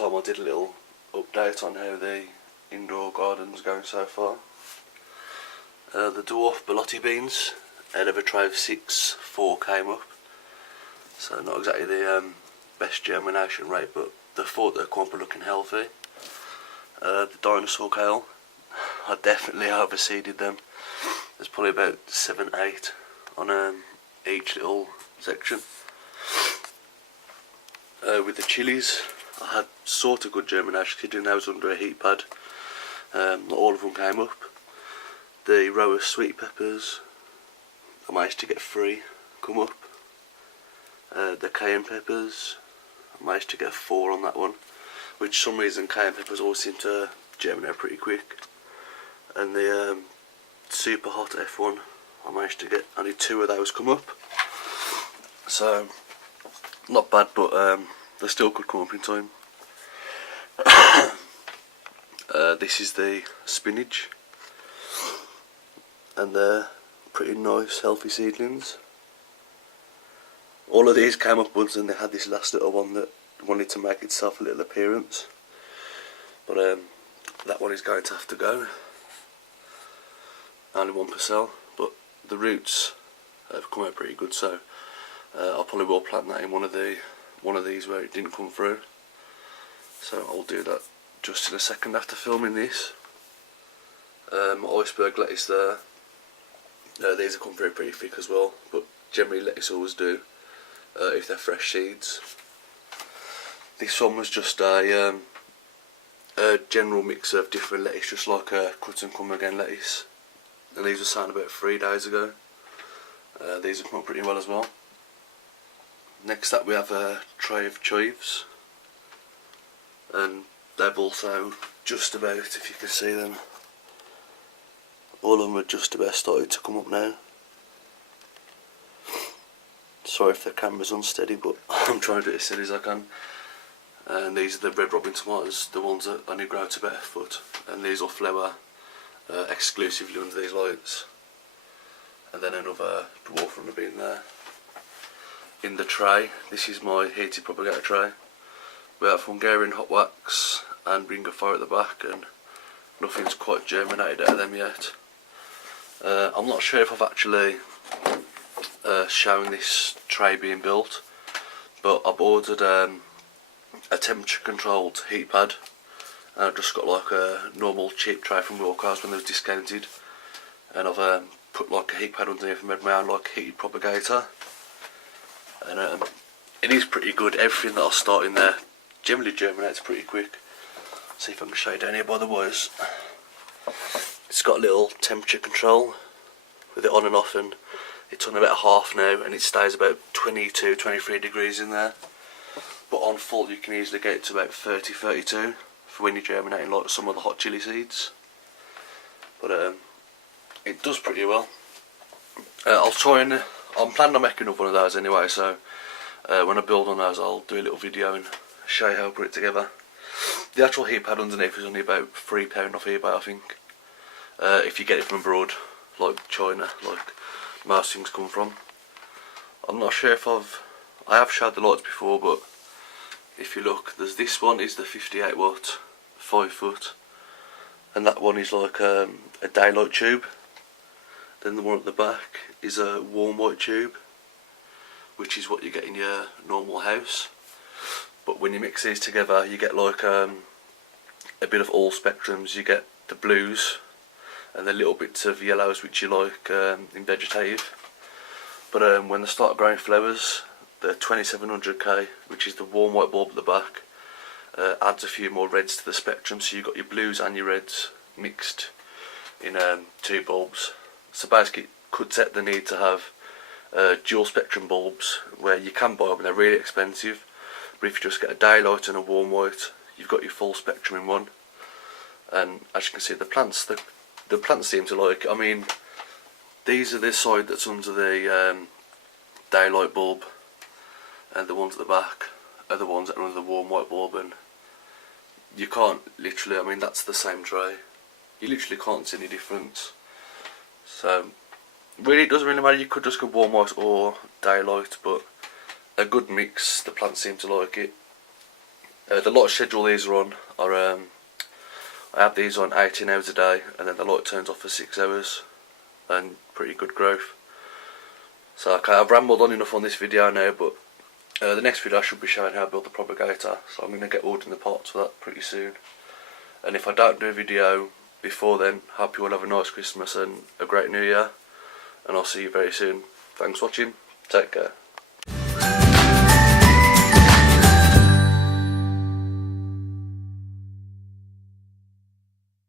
time I did a little update on how the indoor garden's going so far. The dwarf Belotti beans out of a tray of 6, 4 came up, so not exactly the best germination rate, but the 4 that come up are looking healthy. The dinosaur kale, I definitely overseeded them. There's probably about 7, 8 on each little section. With the chilies, I had sort of good germination considering I was under a heat pad. Not all of them came up. The row of sweet peppers, I managed to get 3 come up. The cayenne peppers, I managed to get 4 on that one, which for some reason cayenne peppers always seem to germinate pretty quick. And the super hot F1, I managed to get only 2 of those come up. So not bad, but they still could come up in time. This is the spinach, and they're pretty nice healthy seedlings. All of these came up once, and they had this last little one that wanted to make itself a little appearance, but that one is going to have to go. Only one per cell, but the roots have come out pretty good, so I probably will plant that in one of these where it didn't come through. So I'll do that just in a second after filming this. Iceberg lettuce there. These have come through pretty thick as well, but generally lettuce always do if they're fresh seeds. This one was just a general mix of different lettuce, just like a cut and come again lettuce. And these were sown about 3 days ago. These have come up pretty well as well. Next up we have a tray of chives, and they've also just about, if you can see them, all of them are just about started to come up now. Sorry if the camera's unsteady, but I'm trying to do it as steady as I can. And these are the red robin tomatoes, the ones that only grow to about a foot, and these will flower exclusively under these lights. And then another dwarf one will be in there. In the tray, this is my heated propagator tray. We have Hungarian hot wax and ring of fire at the back, and nothing's quite germinated out of them yet. I'm not sure if I've actually shown this tray being built, but I've ordered a temperature controlled heat pad, and I've just got like a normal cheap tray from Walkhouse when they was discounted, and I've put like a heat pad underneath and made my own like heated propagator. And it is pretty good. Everything that I start in there generally germinates pretty quick. See if I can show you down here by the wires. It's got a little temperature control with it on and off, and it's on about half now, and it stays about 22, 23 degrees in there. But on full you can easily get it to about 30, 32 for when you're germinating like some of the hot chili seeds. But it does pretty well. I'm planning on making up one of those anyway, so when I build on those I'll do a little video and show you how I put it together. The actual heat pad underneath is only about £3 off eBay, I think. If you get it from abroad, like China, like most things come from. I'm not sure if I have showed the lights before, but if you look, there's this one is the 58 watt, 5 foot, and that one is like a daylight tube. Then the one at the back is a warm white tube, which is what you get in your normal house. But when you mix these together, you get like a bit of all spectrums. You get the blues and the little bits of yellows, which you like in vegetative. But when they start growing flowers, the 2700K, which is the warm white bulb at the back, adds a few more reds to the spectrum. So you've got your blues and your reds mixed in 2 bulbs. So basically it cuts out the need to have dual spectrum bulbs, where you can buy them and they're really expensive, but if you just get a daylight and a warm white, you've got your full spectrum in one. And as you can see, the plants seem to like it. I mean, these are the side that's under the daylight bulb, and the ones at the back are the ones that are under the warm white bulb, and you can't literally, I mean that's the same tray, you literally can't see any difference. So really it doesn't really matter, you could just go warm white or daylight, but a good mix, the plants seem to like it. The lot of schedule these are on are I have these on 18 hours a day, and then the light turns off for 6 hours, and pretty good growth. So okay, I've rambled on enough on this video now, but the next video I should be showing how I build the propagator, so I'm going to get ordering the pots for that pretty soon. And if I don't do a video before then, hope you all have a nice Christmas and a great New Year, and I'll see you very soon. Thanks for watching, take care.